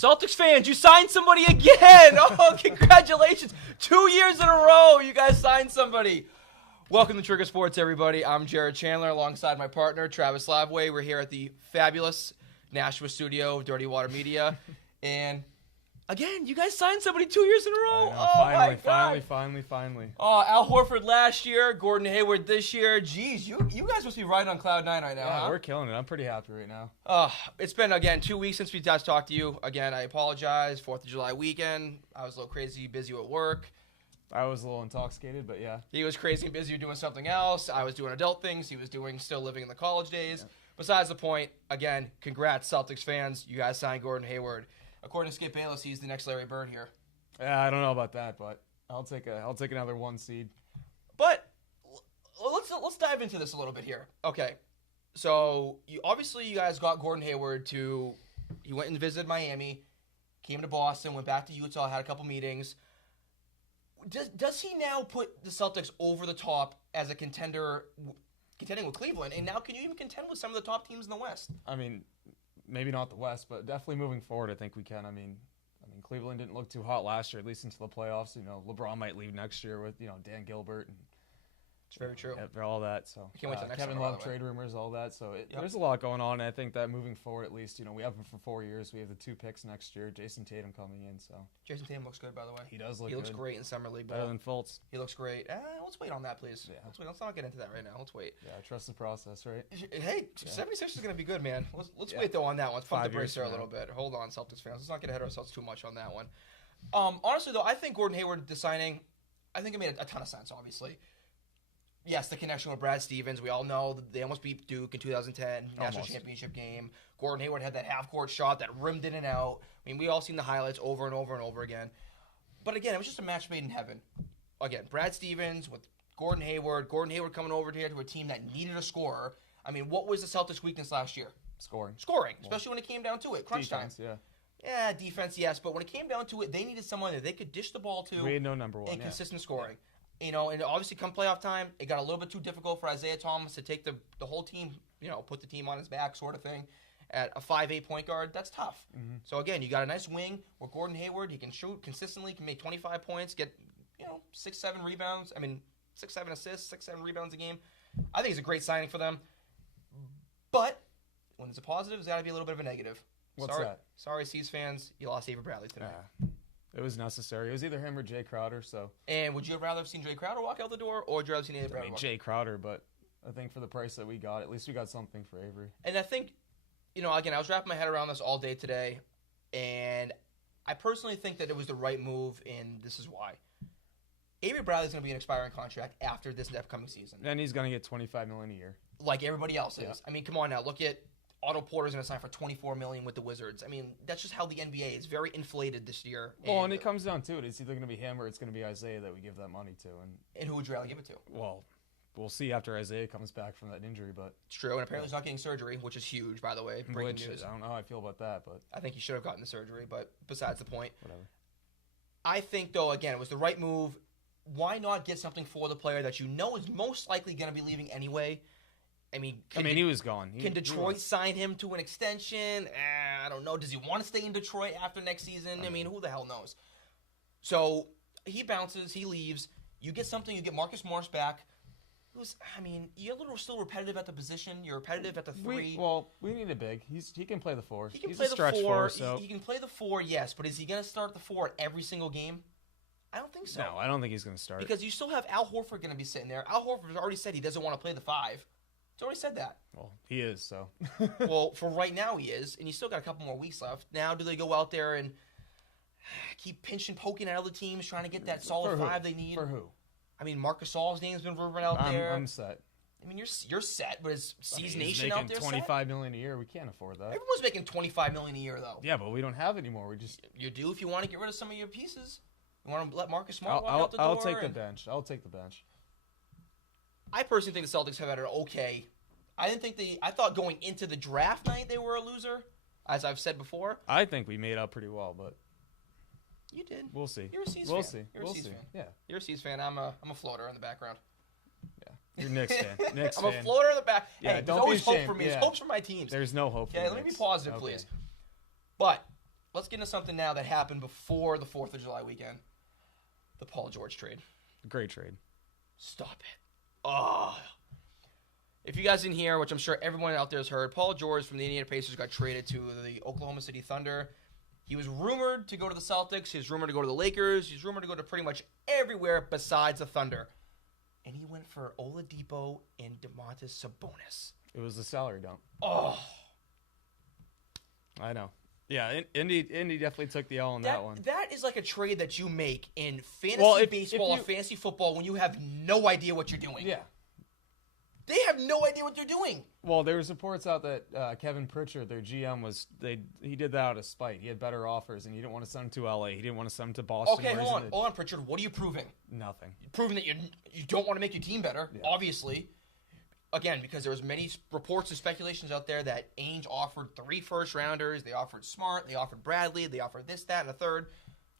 Celtics fans, you signed somebody again. Oh, congratulations. 2 years in a row, you guys signed somebody. Welcome to Trigger Sports, everybody. I'm Jared Chandler alongside my partner, Travis Lavway. We're here at the fabulous Nashua studio of Dirty Water Media. And again, you guys signed somebody 2 years in a row. Finally. Oh, Al Horford last year, Gordon Hayward this year. Jeez, you guys must be riding on cloud nine right now, Yeah, huh? we're killing it. I'm pretty happy right now. It's been, again, 2 weeks since we last talked to you. Again, I apologize. 4th of July weekend. I was a little crazy, busy at work. I was a little intoxicated, but yeah. He was crazy and busy doing something else. I was doing adult things. He was still living in the college days. Yeah. Besides the point, again, congrats, Celtics fans. You guys signed Gordon Hayward. According to Skip Bayless, he's the next Larry Bird here. Yeah, I don't know about that, but I'll take another 1 seed. But let's dive into this a little bit here. Okay, so you guys got Gordon Hayward he went and visited Miami, came to Boston, went back to Utah, had a couple meetings. Does he now put the Celtics over the top as a contender, contending with Cleveland? And now can you even contend with some of the top teams in the West? I mean, maybe not the West, but definitely moving forward, I think we can. I mean, Cleveland didn't look too hot last year, at least into the playoffs. You know, LeBron might leave next year with Dan Gilbert and it's very true. All that. So I can't wait till next Kevin summer, Love trade rumors, all that. So Yep. There's a lot going on. And I think that moving forward, at least, we have him for 4 years. We have the 2 picks next year. Jason Tatum coming in. So Jason Tatum looks good, by the way. He does look He good. looks great in summer league ball. Better than Fultz. He looks great. Let's wait on that, please. Yeah. Let's not get into that right now. Let's wait. Yeah, trust the process, right? Hey, 76 is going to be good, man. Let's wait, though, on that one. Let's pump the brakes there a little bit. Hold on, Celtics fans. Let's not get ahead of ourselves too much on that one. Honestly, though, I think Gordon Hayward signing, I think it made a ton of sense, obviously. Yes, the connection with Brad Stevens. We all know that they almost beat Duke in 2010, National Championship game. Gordon Hayward had that half-court shot that rimmed in and out. I mean, we all seen the highlights over and over and over again. But again, it was just a match made in heaven. Again, Brad Stevens with Gordon Hayward coming over here to a team that needed a scorer. I mean, what was the Celtics' weakness last year? Scoring, especially when it came down to it. Crunch defense, time. Yeah, defense, yes. But when it came down to it, they needed someone that they could dish the ball to. We had no number one. And consistent scoring. And obviously come playoff time, it got a little bit too difficult for Isaiah Thomas to take the whole team, put the team on his back sort of thing. At a 5'8" point guard, that's tough. Mm-hmm. So again, you got a nice wing with Gordon Hayward. He can shoot consistently, can make 25 points, get 6-7 rebounds. 6-7 assists, 6-7 rebounds a game. I think it's a great signing for them. But when it's a positive, there's got to be a little bit of a negative. What's that? Sorry, C's fans, you lost Avery Bradley today. It was necessary. It was either him or Jay Crowder. So. And would you have rather have seen Jay Crowder walk out the door, or would you rather have seen Avery Bradley? Jay Crowder, but I think for the price that we got, at least we got something for Avery. And I think, again, I was wrapping my head around this all day today, and I personally think that it was the right move, and this is why. Avery Bradley's going to be an expiring contract after this upcoming season. And he's going to get $25 million a year. Like everybody else is. Yeah. I mean, come on now. Look at Otto Porter's going to sign for $24 million with the Wizards. I mean, that's just how the NBA is. Very inflated this year. Well, and it comes down to it. It's either going to be him or it's going to be Isaiah that we give that money to. And who would you rather give it to? Well, we'll see after Isaiah comes back from that injury, but it's true. And apparently he's not getting surgery, which is huge, by the way. Breaking news. I don't know how I feel about that, but I think he should have gotten the surgery, but besides the point. Whatever. I think, though, again, it was the right move. Why not get something for the player that you know is most likely going to be leaving anyway? I mean, he was gone. Can Detroit sign him to an extension? I don't know. Does he want to stay in Detroit after next season? I mean, who the hell knows? So he bounces. He leaves. You get something. You get Marcus Morris back. You're a little still repetitive at the position. You're repetitive at the 3. We need a big. He can play the 4. He can He's play a the stretch 4. So. He can play the 4, yes. But is he going to start the 4 every single game? I don't think so. No, I don't think he's going to start. Because you still have Al Horford going to be sitting there. Al Horford has already said he doesn't want to play the 5. He's already said that. Well, he is, so. Well, for right now he is, and you still got a couple more weeks left. Now, do they go out there and keep pinching, poking at other teams, trying to get that solid 5 they need? For who? I mean, Marcus All's name's been rumored out there. I'm set. I mean, you're set, but is C's Nation out there making $25 million a year. We can't afford that. Everyone's making $25 million a year, though. Yeah, but we don't have it anymore. You do if you want to get rid of some of your pieces. You want to let Marcus Smart walk out the door? I'll take the bench. I personally think the Celtics have had an okay. I thought going into the draft night they were a loser, as I've said before. I think we made out pretty well, but you did. We'll see. You're a C's fan. You're a C's fan. Yeah. You're a C's fan. I'm a floater in the background. Yeah. You're a Knicks fan. I'm a floater in the back. Yeah, hey, don't there's always be hope ashamed. for me. Yeah. There's hopes for my teams. There's no hope for let me be positive, please. But let's get into something now that happened before the 4th of July weekend. The Paul George trade. Great trade. Stop it. Oh. If you guys didn't hear, which I'm sure everyone out there has heard, Paul George from the Indiana Pacers got traded to the Oklahoma City Thunder. He was rumored to go to the Celtics. He was rumored to go to the Lakers. He was rumored to go to pretty much everywhere besides the Thunder. And he went for Oladipo and Domantas Sabonis. It was a salary dump. Oh. I know. Yeah, Indy definitely took the L on that one. That is like a trade that you make in fantasy baseball or fantasy football when you have no idea what you're doing. Yeah. They have no idea what they're doing. Well, there was reports out that Kevin Pritchard, their GM, he did that out of spite. He had better offers, and he didn't want to send them to L.A. He didn't want to send them to Boston. Okay, hold on, Pritchard. What are you proving? Nothing. You're proving that you don't want to make your team better, obviously. Again, because there was many reports and speculations out there that Ainge offered 3 first-rounders. They offered Smart. They offered Bradley. They offered this, that, and a third.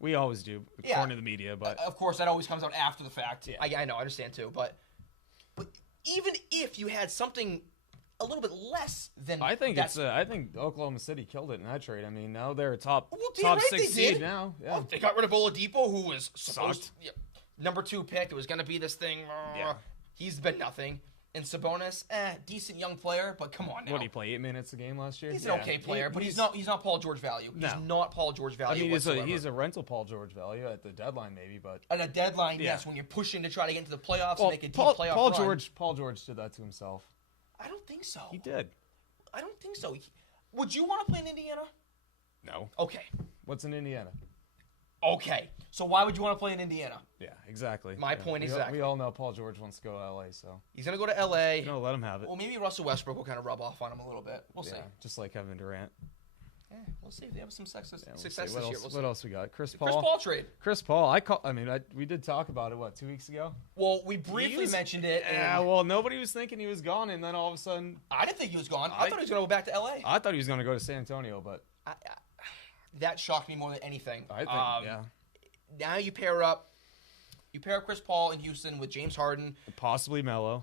We always do, according to the media. But of course, that always comes out after the fact. Yeah. I know, I understand too. But even if you had something a little bit less than I think Oklahoma City killed it in that trade. I mean, now they're a top 6 seed now. Yeah. Oh, they got rid of Oladipo, who was supposed to, number 2 pick. It was going to be this thing. He's been nothing. And Sabonis, decent young player, but come on now. What, did he play 8 minutes a game last year? He's an okay player, but he's not Paul George value. No. He's not Paul George value. I mean, whatsoever. he's a rental Paul George value at the deadline, maybe, but at a deadline, yes, when you're pushing to try to get into the playoffs and make a deep playoff run. Paul George did that to himself. I don't think so. He did. I don't think so. Would you want to play in Indiana? No. Okay. What's in Indiana? Okay. So why would you want to play in Indiana? Yeah, exactly. My point exactly. We all know Paul George wants to go to L.A., so. He's going to go to L.A. No, let him have it. Well, maybe Russell Westbrook will kind of rub off on him a little bit. We'll see. Just like Kevin Durant. We'll see if they have some success this year. What else we got? Chris Paul. Chris Paul trade. Chris Paul. We did talk about it, 2 weeks ago? Well, we briefly mentioned it. Yeah, well, nobody was thinking he was gone, and then all of a sudden. I didn't think he was gone. I thought he was going to go back to L.A. I thought he was going to go to San Antonio, but. That shocked me more than anything. I think, yeah. Now you pair up Chris Paul in Houston with James Harden. Possibly Melo.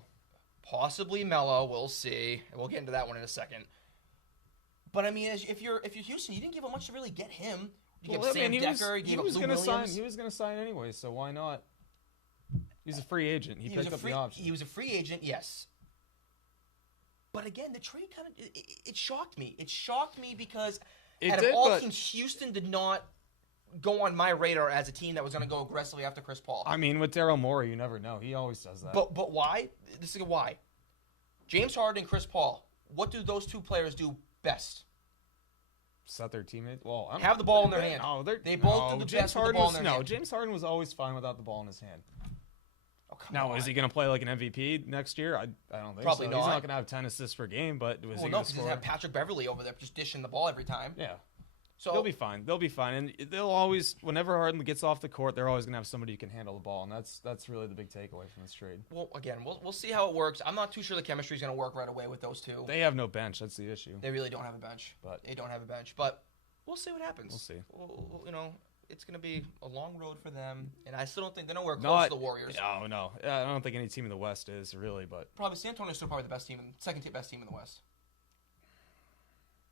We'll see. And we'll get into that one in a second. But I mean, if you're Houston, you didn't give him much to really get him. You gave Sam Decker, you gave up Lou Williams. He was going to sign anyway, so why not? He's a free agent. He picked up the option. He was a free agent, yes. But again, the trade kind of it shocked me. It shocked me because Houston did not go on my radar as a team that was going to go aggressively after Chris Paul. I mean, with Daryl Morey, you never know. He always does that. But why? This is why. James Harden and Chris Paul, what do those 2 players do best? Set their teammates. Have the ball in their hand. They both do the best with the ball in their hand. James Harden was always fine without the ball in his hand. Oh, come on. Is he going to play like an MVP next year? I don't think Probably so. not. He's not going to have 10 assists per game, but was he going to score? He's have Patrick Beverley over there just dishing the ball every time. Yeah. So they'll be fine. And they'll always, whenever Harden gets off the court, they're always going to have somebody who can handle the ball, and that's really the big takeaway from this trade. Well, again, we'll see how it works. I'm not too sure the chemistry is going to work right away with those 2. They have no bench. That's the issue. They really don't have a bench. But we'll see what happens. We'll see. It's going to be a long road for them, and I still don't think they're nowhere close to the Warriors. No. I don't think any team in the West is really, but probably San Antonio's still probably the best team, second best team in the West.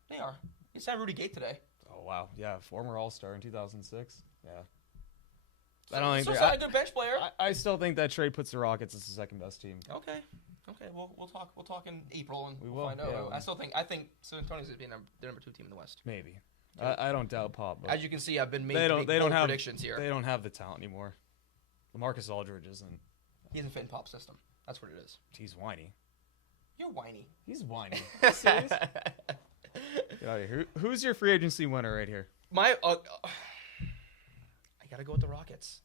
They are. You signed Rudy Gay today. Oh wow, yeah, former All-Star in 2006. Yeah. I don't think they're a good bench player. I still think that trade puts the Rockets as the second best team. Okay. We'll talk in April and we'll find out. Yeah. I think San Antonio's going to be the number 2 team in the West. Maybe. I don't doubt Pop. But as you can see, I've been making predictions here. They don't have the talent anymore. LaMarcus Aldridge isn't. He doesn't fit in Pop's system. That's what it is. He's whiny. You're whiny. He's whiny. Are you serious? Get out of here. Who's your free agency winner right here? I gotta go with the Rockets.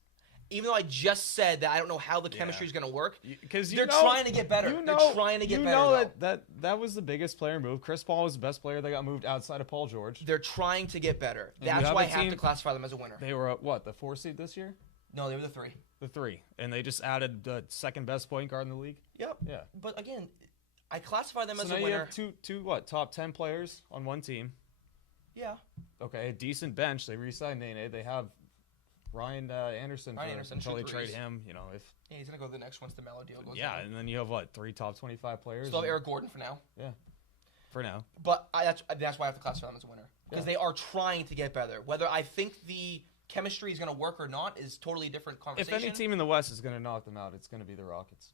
Even though I just said that I don't know how the chemistry is going to work, because they're trying to get better. They're trying to get better. That was the biggest player move. Chris Paul was the best player that got moved outside of Paul George. They're trying to get better. That's why I have to classify them as a winner. They were the 4 seed this year? No, they were the 3. The 3, and they just added the second best point guard in the league. Yep. Yeah. But again, I classify them as a winner. So now you have two top 10 players on one team. Yeah. Okay, a decent bench. They re-signed Nene. They have Ryan Anderson until they trade him. He's gonna go to the next once the Melo deal goes. Yeah, and then you have 3 top 25 players. Still have Eric Gordon for now. Yeah. for now. But that's why I have to classify them as a winner. Because they are trying to get better. Whether I think the chemistry is going to work or not is totally different conversation. If any team in the West is going to knock them out, it's going to be the Rockets.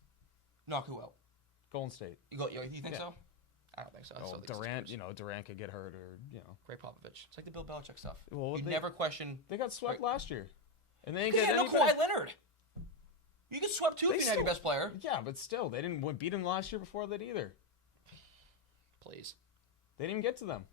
Knock who out? Golden State. You think so? I don't think so. Durant could get hurt or, Greg Popovich. It's like the Bill Belichick stuff. Well, you never question. They got swept last year. And they didn't get any Kawhi Leonard. You get swept too if you didn't have your best player. Yeah, but still, they didn't beat him last year before that either. Please. They didn't even get to them.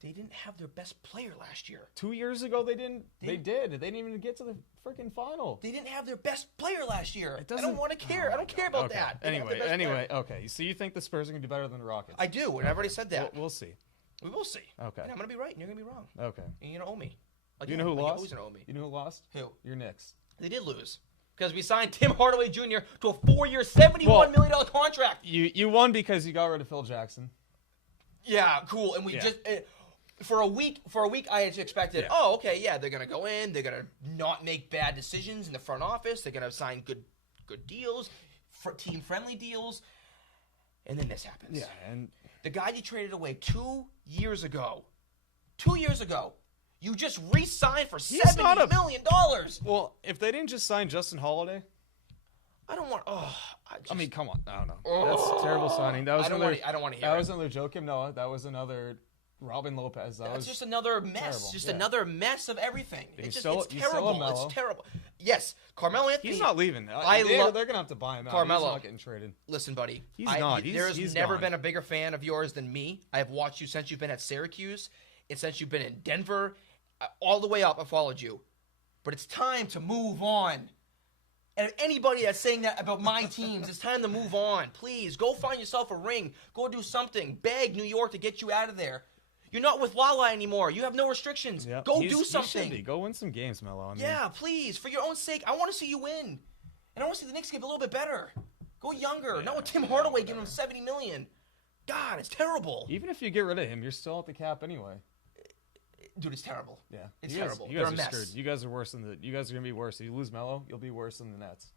They didn't have their best player last year. 2 years ago, they did. They didn't even get to the freaking final. They didn't have their best player last year. I don't want to care. I don't care about that. Anyway, okay. So you think the Spurs are going to do better than the Rockets? I do, and I've already said that. We'll see. We will see. Okay. And I'm going to be right, and you're going to be wrong. Okay. And you're going to owe me. You know who lost? You're always going to owe me. You know who lost? Who? Your Knicks. They did lose. Because we signed Tim Hardaway Jr. to a 4-year, $71 million contract. You won because you got rid of Phil Jackson. Yeah, cool. And we just for a week I had expected, they're gonna go in, they're gonna not make bad decisions in the front office, they're gonna sign good deals, team friendly deals, and then this happens. Yeah, and the guy you traded away 2 years ago, you just re-signed for $70 million. Well, if they didn't just sign Justin Holiday, I don't want. I mean, come on. I don't know. That's a terrible signing. That was I don't want to hear it. That was another Joakim Noah. That was another Robin Lopez. That's just another mess. Terrible. Another mess of everything. It's terrible. It's terrible. Yes, Carmelo Anthony. He's not leaving. They're going to have to buy him out. Carmelo. He's not getting traded. Listen, buddy. He's not. There's never been a bigger fan of yours than me. I have watched you since you've been at Syracuse and since you've been in Denver. All the way up, I followed you. But it's time to move on. And if anybody that's saying that about my teams, it's time to move on. Please, go find yourself a ring. Go do something. Beg New York to get you out of there. You're not with Lala anymore. You have no restrictions. Yep. Go do something. He should be. Go win some games, Melo. Yeah, please. For your own sake, I want to see you win. And I want to see the Knicks get a little bit better. Go younger. Not with Tim Hardaway giving him $70 million. God, it's terrible. Even if you get rid of him, you're still at the cap anyway. Dude, it's terrible. Yeah, it's terrible. You guys are screwed. You guys are worse than You guys are gonna be worse. If you lose Melo, you'll be worse than the Nets.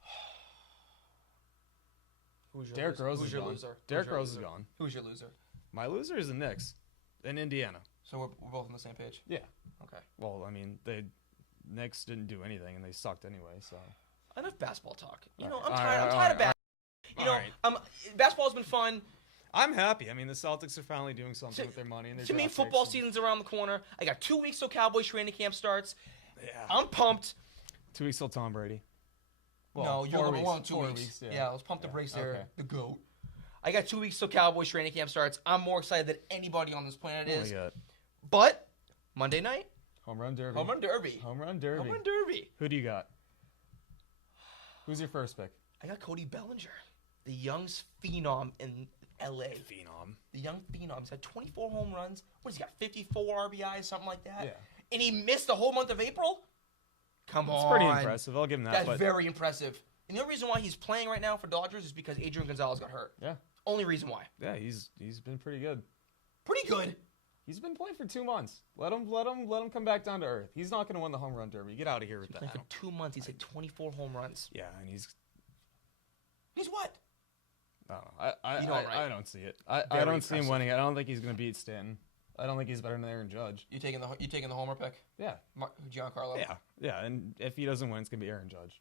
Derrick Rose is gone. Derrick Rose is gone. Who's your loser? My loser is the Knicks and Indiana. So we're both on the same page. Yeah. Okay. Well, I mean, the Knicks didn't do anything and they sucked anyway. So enough basketball talk. I'm tired of basketball. Basketball's been fun. I'm happy. I mean, the Celtics are finally doing something with their money. And to me, football season's around the corner. I got 2 weeks till Cowboys training camp starts. Yeah. I'm pumped. 2 weeks till Tom Brady. Well, no, you're number 1 2 weeks. Yeah, let's pump the brakes there. Okay. The GOAT. I got 2 weeks till Cowboys training camp starts. I'm more excited than anybody on this planet is. Oh my God. But Monday night. Home run derby. Home run derby. Home run derby. Home run derby. Who do you got? Who's your first pick? I got Cody Bellinger, the young phenom in LA. Phenom. The young phenom. He's had 24 home runs. What has he got? 54 RBIs, something like that? Yeah. And he missed the whole month of April? Come on. It's pretty impressive. I'll give him that. That's very impressive. And the only reason why he's playing right now for Dodgers is because Adrian Gonzalez got hurt. Yeah. Only reason why. Yeah, he's been pretty good. Pretty good? He's been playing for 2 months. Let him come back down to earth. He's not going to win the home run derby. Get out of here with that. For 2 months, he's hit 24 home runs. Yeah, and he's what? I don't know. I don't see it. I don't see him winning. I don't think he's going to beat Stanton. I don't think he's better than Aaron Judge. You taking the homer pick? Yeah. Giancarlo? Yeah. And if he doesn't win, it's going to be Aaron Judge.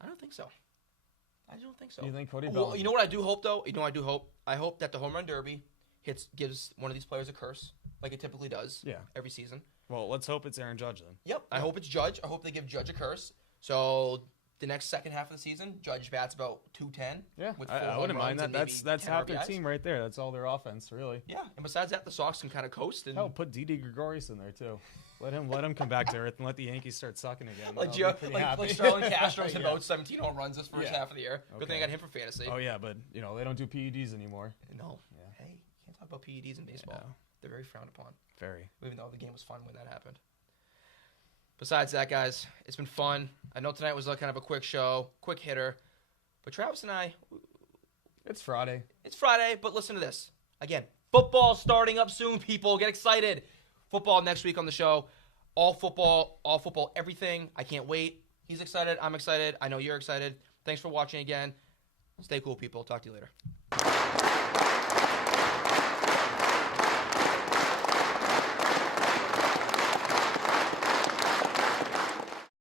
I don't think so. You think Cody Bellinger? Well, you know what I do hope, though? I hope that the home run derby gives one of these players a curse, like it typically does. Yeah. Every season. Well, let's hope it's Aaron Judge then. Yep. I hope it's Judge. I hope they give Judge a curse. So the next second half of the season, Judge bats about 210. Yeah. With I wouldn't mind that. That's half their RBIs. Team right there. That's all their offense, really. Yeah. And besides that, the Sox can kind of coast. And put Didi Gregorius in there too. Let him come back to earth and let the Yankees start sucking again. Like Starlin Castro's about 17 home runs this first half of the year. Okay. Good thing I got him for fantasy. Oh yeah, but they don't do PEDs anymore. No. Yeah. Hey, you can't talk about PEDs in baseball. Yeah. They're very frowned upon. Very. Even though the game was fun when that happened. Besides that, guys, it's been fun. I know tonight was kind of a quick show, quick hitter. But Travis and I... It's Friday. It's Friday, but listen to this. Again, football starting up soon, people. Get excited. Football next week on the show. All football, everything. I can't wait. He's excited. I'm excited. I know you're excited. Thanks for watching again. Stay cool, people. Talk to you later.